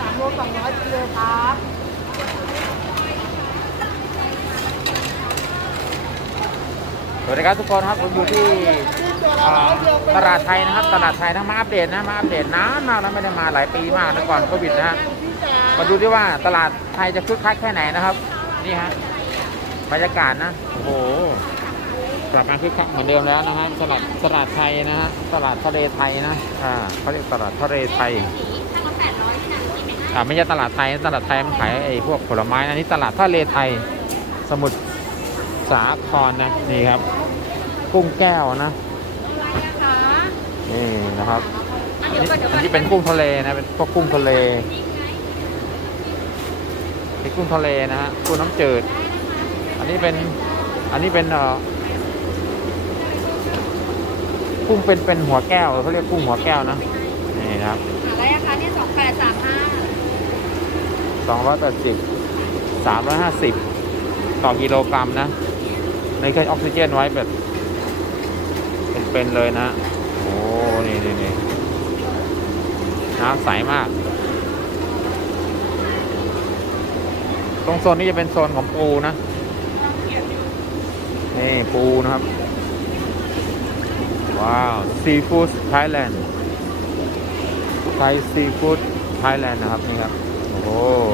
สามโลสองร้อยกิโลครับสวัสดีครับทุกคนครับผมอยู่ที่ตลาดไทยนะครับ ตลาดไทยนะมาอัปเดตนะมาอัปเดตนานมากแล้วไม่ได้มาหลายปีมากนะก่อนโควิดนะฮะมาดูที่ว่าตลาดไทยจะคึกคักแค่ไหนนะครับ นี่ฮะบรรยากาศนะโอ้โหกลับมาคึกคักเหมือนเดิมแล้วนะฮะตลาดตลาดไทยนะฮะตลาดทะเลไทยนะอ่าเขาเรียกตลาดทะเลไทย อ่าไม่ใช่ตลาดไทยตลาดไทยมันขายไอ้พวกผลไม้นะนี่ตลาดทะเลไทย สมุทรสาครนะนี่ครับ กุ้งแก้วนะนี่นะครับอันนี้อันนี้เป็นกุ้งทะเลนะเป็นพวกกุ้งทะเลเป็นกุ้งทะเลนะฮะกุ้งน้ำจืด อันนี้เป็นอันนี้เป็นเอ่อกุ้งเป็นเป็นหัวแก้วเขาเรียกกุ้งหัวแก้วนะนี่นะครับอะไรอะคะเนี่ยสองแปดสามห้า สองร้อยแปดสิบสามร้อยห้าสิบต่อกิโลกรัมนะในเครื่องออกซิเจนไว้แบบเป็นๆเลยนะ โอ้ นี่นี่นี่น้ำใสมาก ตรงโซนนี้จะเป็นโซนของปูนะ นี่ปูนะครับ ว้าว ซีฟู้ดไทยแลนด์ไทยซีฟู้ดไทยแลนด์นะครับ นี่ครับ โอ้โห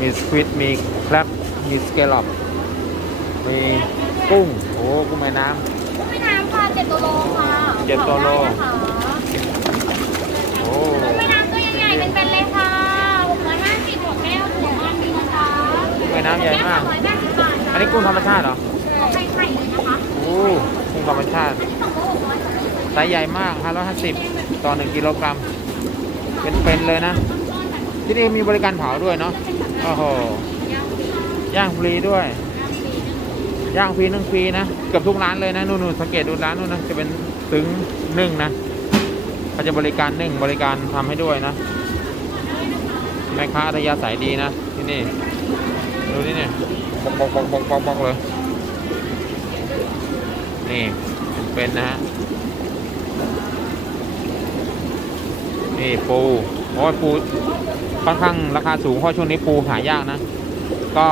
มีสควิดมีแครบมีสเกลลอปมีกุ้งโอ้กุ้งแม่น้กุ้งแม่น้ำค่ะเจ็ดตัวโลค่ะเจ็ดตัวโลขอบคุณนะคะำโอ้กุ้งแม่น้ำตัวใหญ่ๆเป็นๆเลยค่ะหกร้อยห้าสิบหัวแก้วหัวมันดีนะคะกุ้งแม่น้ำใหญ่มากสองร้อยแปดสิบบาทอันนี้กุ้งธรรมชาติเหรอไข่ไข่เลยนะคะโอ้กุ้งธรรมชาติอันนี้สองโลหกร้อยสามสิบไซส์ใหญ่มาก 550 ต่อ 1 กิโลกรัม เป็นๆเลยนะ ที่นี่มีบริการเผาด้วยเนาะโอ้โหย่างฟรีด้วย ย่างฟรีนึ่งฟรีนะเกือบทุกร้านเลยนะนู่นๆสังเกตดูร้านนู่นนะจะเป็นซึ้งนึ่งนะเขาจะบริการนึ่งบริการทำให้ด้วยนะแม่ค้าอัธยาศัยดีนะที่นี่ดูนี่เนี่ยบอกบอกบอกบอกบอกบอกเลยนี่เป็นนะฮะ นี่ปูโอ้ยปูค่อนข้างราคาสูงเพราะช่วงนี้ปูหายากนะ ก็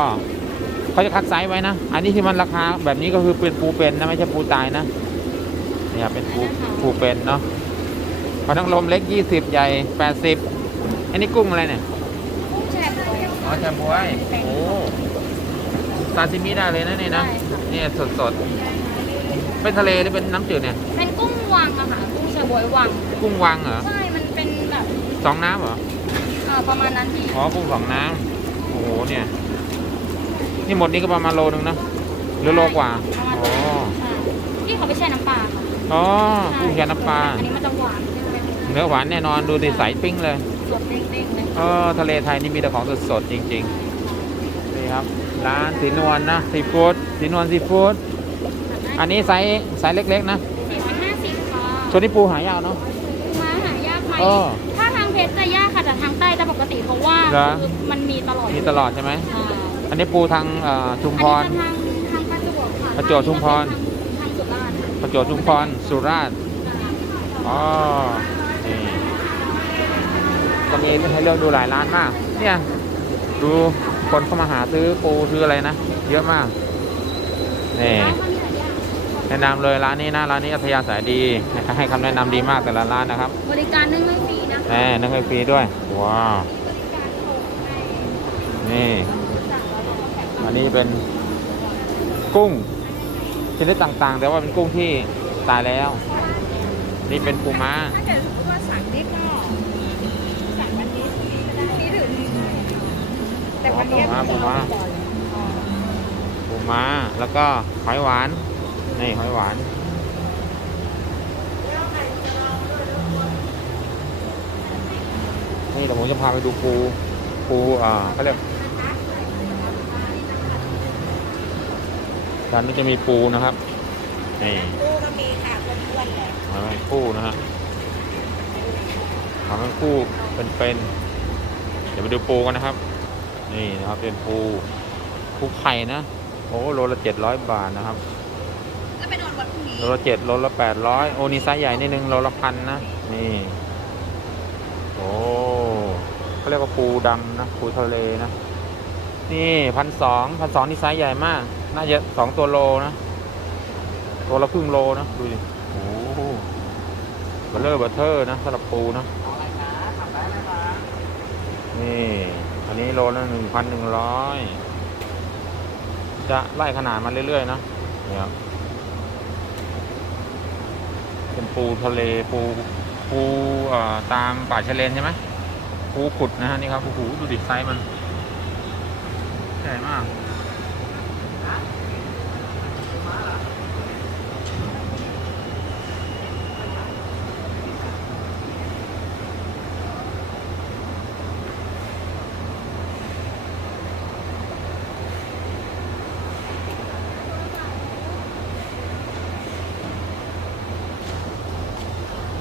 เขาจะคัดไซส์ไว้นะ อันนี้ที่มันราคาแบบนี้ก็คือเป็นปูเป็นนะไม่ใช่ปูตายนะเนี่ยเป็นปูปูเป็นเนาะพอทั้งลมเล็กยี่สิบใหญ่แปดสิบอันนี้กุ้งอะไรเนี่ยกุ้งแช่บ๊วยอ๋อแชมพูไอ้โอ้ซาซิมิได้เลยนะเนี่ยนะเนี่ยสดสดๆเป็นทะเลหรือเป็นน้ำจืดเนี่ย เป็นกุ้งวังอะค่ะ กุ้งแช่บ๊วยวัง กุ้งวังเหรอ ใช่มันเป็นแบบ สองน้ำเหรอเอ่อประมาณนั้นพี่ อ๋อกุ้งสองน้ำโอ้โหเนี่ย นี่หมดนี้ก็ประมาณโลนึงนะหรือโลกว่าประมาณอ๋อใช่ที่เขาไปแช่น้ำปลาค่ะอ๋อกุ้งแช่น้ำปลาอันนี้มันจะหวานใช่ไหมเนื้อหวานแน่นอนดูดิใสปิ้งเลย สดเด้งๆเลยเออทะเลไทยนี่มีแต่ของสดๆจริงๆนี่ครับ ร้านสีนวลนะซีฟู้ดสีนวลซีฟู้ดอันนี้ไซส์ไซส์เล็กๆนะ สี่ร้อยห้าสิบค่ะชวนนี้ปูหายากเนาะม้าหายากไหมเออถ้าทางเพ ชรจะยากค่ะแต่ทางใต้จะปกติเพราะว่าเหรอ คือมันมีตลอดมีตลอดใช่ไหม อ่าอันนี้ปูทางเอ่อชุมพร อันนี้ทางทางประจวบค่ะประจวบชุมพร ทางสุราษฎร์ประจวบชุมพร สุราษฎร์อ๋อนี่ก็มีให้เลือกดูหลายร้านมาก เนี่ย ดูคนเข้ามาหาซื้อปูซื้ออะไรนะ เยอะมาก นี่แนะนำเลยร้านนี้นะ ร้านนี้อัธยาศัยดี ให้คำแนะนำดีมากแต่ละร้านนะครับ บริการนึ่งไม่ฟรีนะคะ แน่นั่งให้ฟรีด้วย ว้าว นี่ อันนี้เป็นกุ้งชนิดต่างๆ แต่ว่าเป็นกุ้งที่ตายแล้ว นี่เป็นปูม้า ถ้าเกิดสมมติว่าสั่งนี่ก็สั่งวันนี้นี่ถึงแต่วันนี้อ๋อปูม้าปูม้า แล้วก็หอยหวาน นี่หอยหวาน นี่เดี๋ยวผมจะพาไปดูปูปูอ่าเขาเรียกร้านนี้จะมีปูนะครับนี่ปูก็มีค่ะคนอ้วนเลยหอยแมงคู่นะฮะหอยแมงคู่เป็นๆเดี๋ยวไปดูปูกันนะครับ นี่นะครับเป็นปูปูไข่นะโอ้โลละเจ็ดร้อยบาทนะครับแล้วไปนอนวันพรุ่งนี้โลละเจ็ดโลละแปดร้อยโอ้นี่ไซส์ใหญ่นิดนึงโลละพันนะนี่ เรียกว่าปูดำนะปูทะเลนะ นี่พันสองพันสองนี่ไซส์ใหญ่มาก น่าจะสองตัวโลนะ ตัวละครึ่งโลนะ ดูดิโอ้โหเบลเลอร์เบอร์เทอร์นะสำหรับปูนะนี่ อันนี้โลละหนึ่งพันหนึ่งร้อยจะไล่ขนาดมาเรื่อยๆนะเนี่ยเป็นปูทะเลปูปูอ่อตามป่าชะเลนใช่ไหม ปูขุดนะฮะนี่ครับโอ้โหดูดิไซส์มันใหญ่มาก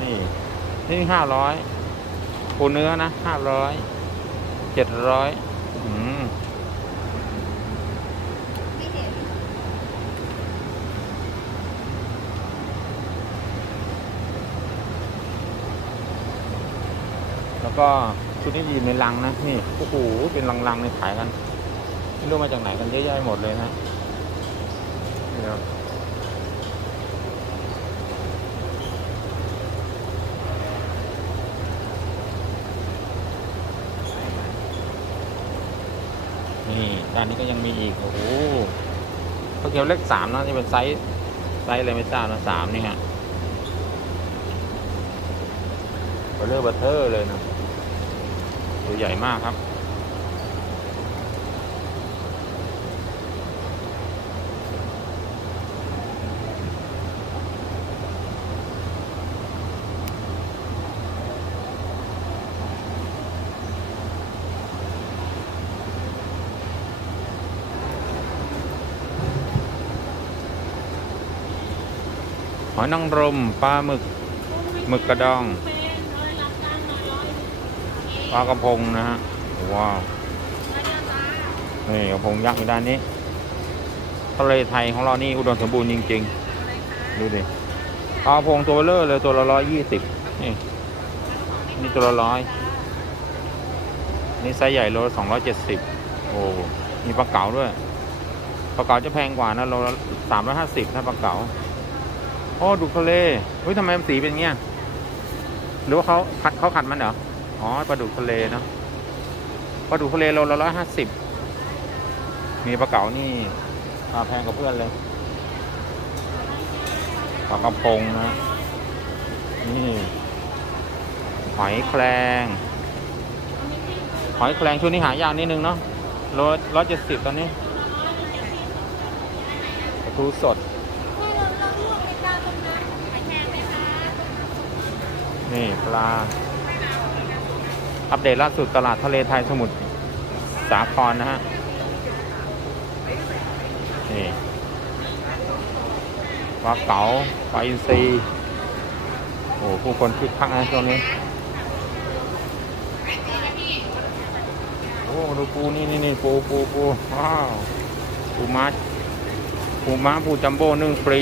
นี่นี่ห้าร้อย ปูเนื้อนะห้าร้อยเจ็ดร้อยแล้วก็ชุดนี้อยู่ในลังนะนี่โอ้โหเป็นลังๆในขายกัน ไม่รู้มาจากไหนกันเยอะแยะหมดเลยนะ นี่ด้านนี้ก็ยังมีอีก โอ้โหเขาเกียวเลขสามนะนี่เป็นไซส์ไซส์อะไรไม่ทราบนะสามนี่ฮะเบลเลอร์เบอร์เทอร์เลยนะ ตัวใหญ่มากครับ อยนางรมปลาหมึกหมึกกระดองปลากระพงนะฮะว้าวนี่กระพงยักษ์อยู่ด้านนี้ทะเลไทยของเรานี่อุดมสมบูรณ์จริงๆดูดิปลากระพงตัวเลเลอร์เลยตัวละร้อยยี่สิบนี่นี่ตัวละร้อยนี่ไซส์ใหญ่โลละสองร้อยเจ็ดสิบโอ้มีปลาเก๋าด้วยปลาเก๋าจะแพงกว่านะโลละสามร้อยห้าสิบถ้าปลาเก๋า โอ้ดูทะเลเฮ้ยทำไมมันสีเป็นเงี้ย หรือว่าเขาขัดเขาขัดมันเหรอ อ๋อปลาดุกทะเลเนาะ ปลาดุกทะเลโลละร้อยห้าสิบ มีปลาเก๋านี่ราแพงกับเพื่อนเลยปลากระพงนะ นี่ หอยแครง หอยแครงช่วงนี้หายากนิดนึงเนาะโลร้อยเจ็ดสิบตอนนี้ปลาทูสด นี่ปลา อัปเดตล่าสุดตลาดทะเลไทยสมุทรสาครนะฮะ นี่ปลาเก๋าปลาอินทรีโอ้ผู้คนคึกคักนะช่วงนี้ โอ้ดูปูนี่นี่นี่ปูปูปูว้าวปูม้าปูม้าปูจัมโบ้นึ่งฟรี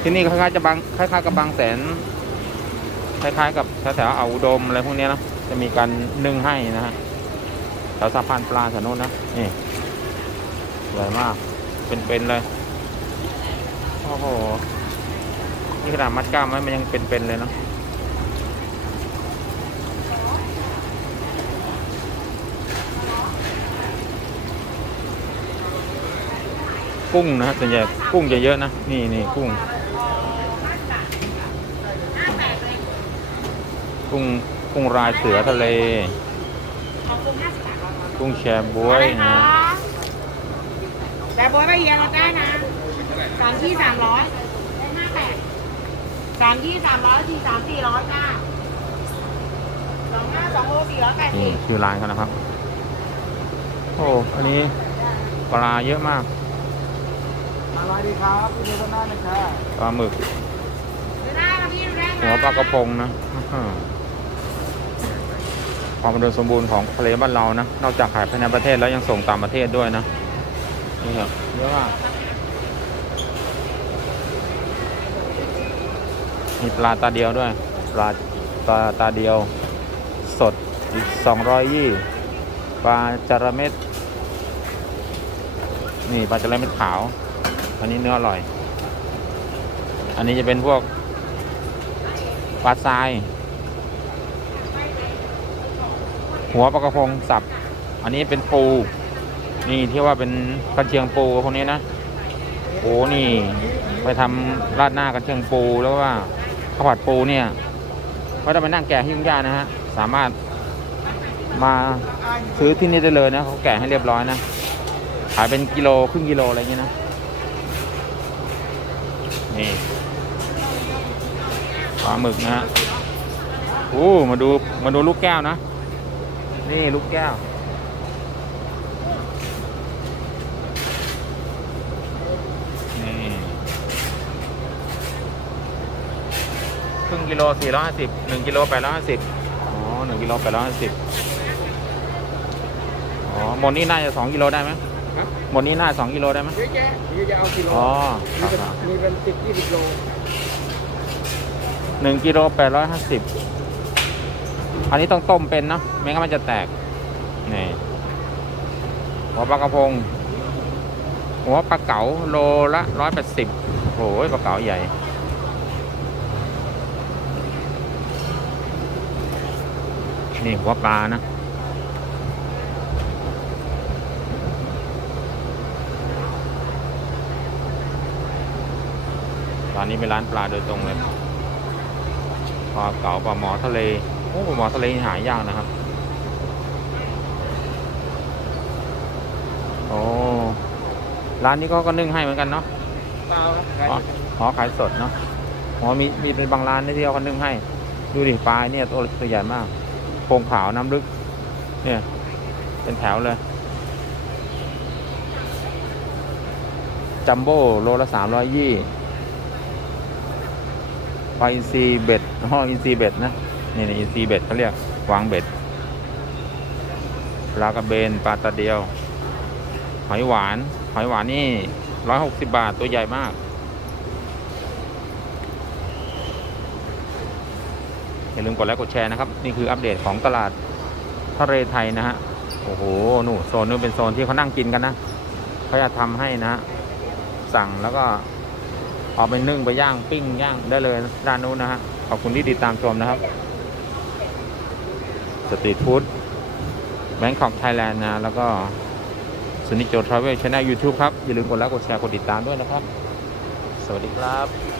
ที่นี่คล้ายๆจะบางคล้ายๆกับบางแสน คล้ายๆกับแถวๆอ่าวอุดมอะไรพวกเนี้ยนะจะมีการนึ่งให้นะฮะแถวสะพานปลาแถวโน้นนะนี่ใหญ่มาก เป็นๆเลยโอ้โหนี่ขนาดมัดกล้ามไว้มันยังเป็นๆเลยเนาะกุ้งนะส่วนใหญ่กุ้งจะเยอะนะ นี่นี่กุ้ง กุ้งกุ้งรายเสือทะเลกุ้งแชบวยนะแต่บอยไปเยียเราได้นะสามที่สามร้อยห้าแปดสามที่สามร้อยสี่สามสี่ร้อยจ้าสองห้าสองโลสี่ร้อยแปดนี่สิบคือร้านเขานะครับ โอ้ อันนี้ปลาเยอะมากอะไรดีครับคุณดูด้านหน้าเลยค่ะปลาหมึก ดูได้ค่ะพี่ดูได้หัวปลากระพงนะอื้อหือ ความอุดมสมบูรณ์ของทะเลบ้านเรานะ นอกจากขายภายในประเทศแล้วยังส่งต่างประเทศด้วยนะ นี่ครับเยอะมากมีปลาตาเดียวด้วย ปลาปลาตาเดียว สดอีกสองร้อยยี่ปลาจระเม็ด นี่ปลาจระเม็ดขาว อันนี้เนื้ออร่อย อันนี้จะเป็นพวกปลาทราย หัวปลากระพงสับ อันนี้เป็นปู นี่ที่ว่าเป็นกระเชียงปูพวกนี้นะโอ้นี่ ไปทำราดหน้ากระเชียงปูแล้วว่าข้าวผัดปูเนี่ยไม่ต้องไปนั่งแกะให้ยุ่งยากนะฮะสามารถมาซื้อที่นี่ได้เลยนะเขาแกะให้เรียบร้อยนะขายเป็นกิโลครึ่งกิโลอะไรเงี้ยนะนี่ปลาหมึกนะฮะโอ้มาดูมาดูลูกแก้วนะ นี่ลูกแก้ว นี่ ครึ่งกิโลสี่ร้อยห้าสิบหนึ่งกิโลแปดร้อยห้าสิบอ๋อหนึ่งกิโลแปดร้อยห้าสิบอ๋อหมดนี้น่าจะสองกิโลได้ไหมครับหมดนี้น่าสองกิโลได้ไหมเยอะแยะนี่จะเอากิโลอ๋อคมีรับเป็นครับมีเป็นสิบยี่สิบโลหนึ่งกิโลแปดร้อยห้าสิบ อันนี้ต้องต้มเป็นเนอะไม่งั้นมันจะแตกนี่หัวปลากระพง หัวปลาเก๋าโลละร้อยแปดสิบโอ้ยปลาเก๋าใหญ่นี่หัวปลานะตอนนี้เป็นร้านปลาโดยตรงเลยปลาเก๋าปลาหมอทะเล โอ้ปลาหมอทะเลนี่หายากนะครับโอ้ร้านนี้ก็ก็นึ่งให้เหมือนกันเนาะเปล่าครับ อ๋ออ๋อขายสดเนาะอ๋อมีมีเป็นบางร้านนะที่เขาก็นึ่งให้ ดูดิปลาเนี่ยตัวตัวใหญ่มากโพงขาวน้ำลึก เนี่ย เป็นแถวเลย จัมโบ้โลละสามร้อยยี่ปลาอินทรีเบ็ดอ๋ออินทรีเบ็ดนะ นี่นี่อินทรีเบ็ดเขาเรียกวางเบ็ดปลากระเบนปลาตาเดียว หอยหวาน หอยหวานนี่ร้อยหกสิบาทตัวใหญ่มาก อย่าลืมกดไลค์กดแชร์นะครับ นี่คืออัปเดตของตลาดทะเลไทยนะฮะ โอ้โหนู่นโซนนู้นเป็นโซนที่เขานั่งกินกันนะเขาจะทำให้นะ สั่งแล้วก็เอาไปนึ่งไปย่างปิ้งย่างได้เลยด้านนู้นนะฮะ ขอบคุณที่ติดตามชมนะครับ สตรีทฟู้ดแบงคอกไทยแลนด์นะ แล้วก็สนิจโจทราเวลช anel YouTube ครับ อย่าลืมกดไลค์กดแชร์กดติดตามด้วยนะครับ สวัสดีครับ